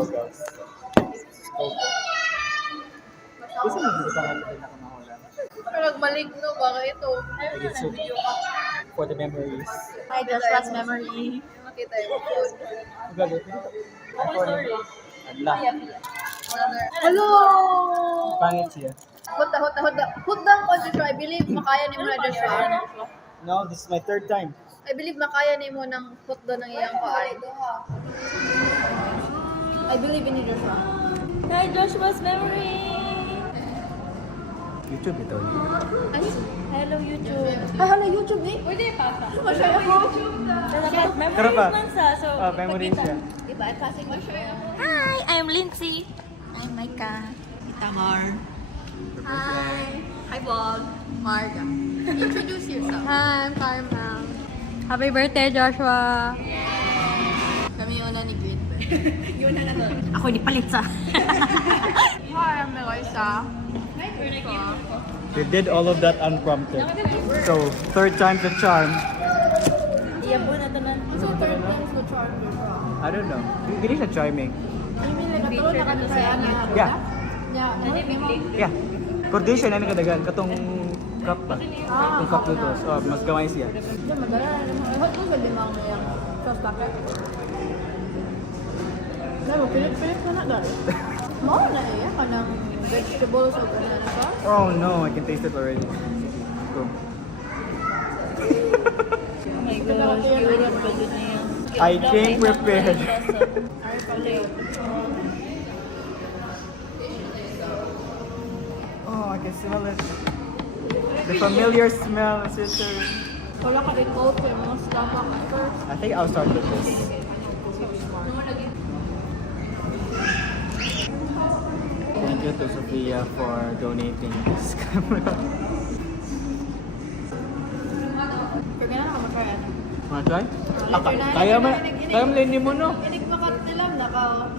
Go, go. Go, go. Gusto mo dito sa mga pinakamahulan? Parang maligno, baka ito. It's so for the memories. Hi, Joshua's memory. Makita yung food. Galit. Sorry. Allah. Hello! Pangit siya. Hudang ko, Joshua. I believe makaya ni mo na, Joshua. No, this is my third time. I believe makaya ni mo ng hutdo ng iyang paan. I believe in you, Joshua. Hi, Joshua's memory! YouTube ito. Hello, YouTube. Ah, hala, YouTube eh? Pwede, Papa. Masaya ako. Memories Tara pa. man sa. So, Memories siya. Diba, at kasing masaya. Hi, I'm Lindsay. I'm Micah. Tamar. Hi. Hi, vlog. Marga. Introduce yourself. Hi, I'm Carmel. Happy birthday, Joshua. Kami yung una ni Green. Ako di palit sa. Hi, I'm Meloisa. We did all of that unprompted. So, third time's the charm. Iya po na tanan. So, third things to charm Joshua. I don't know. Hindi siya charming. I mean, like, katulad na kanusaya na. Yeah. Yeah. Yeah. Coordination na kadagan. Katong cup ba? Katong cup dito. So, mas gamay siya. Diyan, madala na naman. Hot ko sa limang yung sauce packet. Ano, pilit-pilit na na dahil. Mao na iya ka ng vegetables o banana sauce. Oh no, I can taste it already. Go. Oh my gosh, Europe ba din niya? I came prepared. Ay, pala. Oh, I can smell it. The familiar smell, sister. Wala ka rin coat yung mga stomach first. I think I'll start with this. Thank you to Sophia for donating this camera. Pero ganyan ka mag-try ano. Wanna try? Kaya mo lini mo no? Inig makatilam na ka.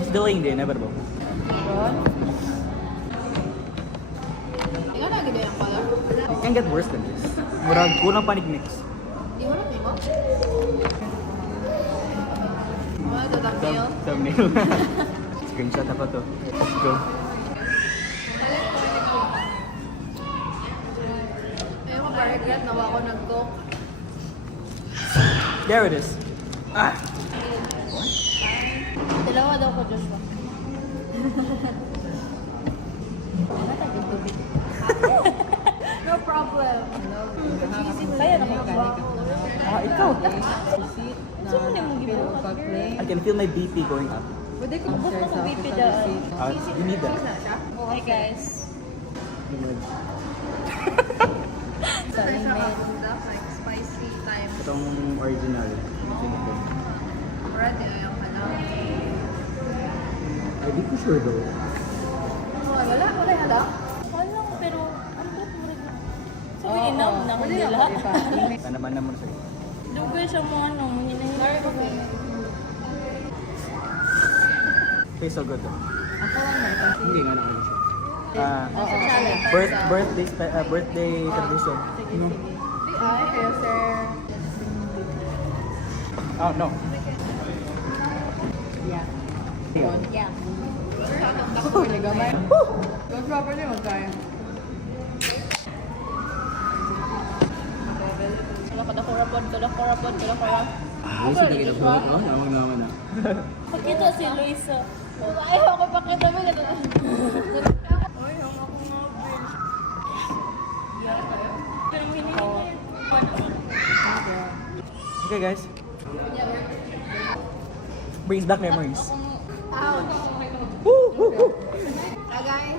It's delaying the inevitable. Ikaw na gida yung color. It can get worse than this. Murag kulang panig mix. Di mo na timo? Ano ito, thumbnail? Thumbnail. Screenshot na pa to. Let's go. Ayaw ko pa-regret na ako nag-cook. There it is. Ah! Dalawa daw ko, Joshua. No problem. Kaya na mo Ah, ikaw. Sino mo mong gibuhat? I can feel my BP going up. Pwede ko mo BP daan. You need that. Okay, guys. Like spicy time. Itong original. Ready, ayaw ka na. Hindi ko sure though. Wala na lang. Wala, pero ang tot mo rin. Sabi, enough na ko nila. Tanaman naman sa'yo. Dugay siya mo ano, hinahinay ko ba? Tastes so good though. Hindi nga naman siya. Birthday tradition. Ay, kayo, sir. Oh no. Yeah. Really gamay. Don't properly mag-try. Kada korapod. Ay, sige na po. Oh, naman na. Pakita si Luisa. Ayaw ko pakita mo. Pero hinihinay. Okay guys. Brings back memories. Ouch. Woo, woo, woo. Agay.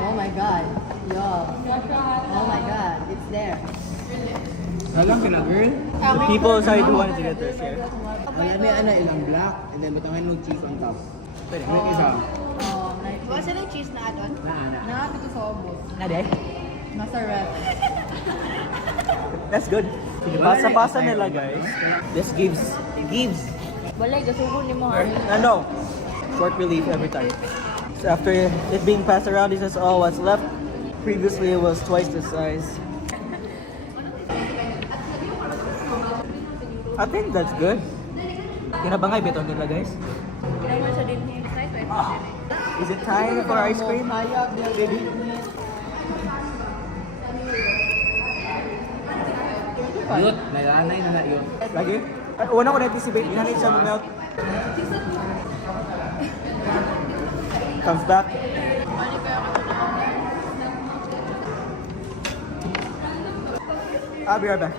Oh my god. Yo. Oh my god. It's there. Alam ka na, girl? The people outside who wanted to get their share. Alam mo ano ilang black and then butangin mo cheese on top. Pwede. May isa. Oh, nice. What's the cheese na add-on? Na dito sa obos. Nade? Nasa ref. That's good. Pasa-pasa nila guys. This gives. Balay, gasubo ni mo ha. No. Short relief every time. So after it being passed around, he says, oh, what's left? Previously it was twice the size. I think that's good. Kinabangay beton nila guys. Naman siya din ni Sai ko. Is it time for ice cream? Hayag, Baby? Yun, nalanay na na yun. Lagi? Una ko na-anticipate, inanay siya mag-melt. Comes back. I'll be right back.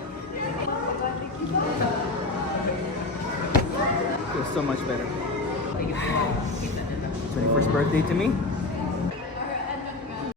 Feels so much better. 21st birthday to me.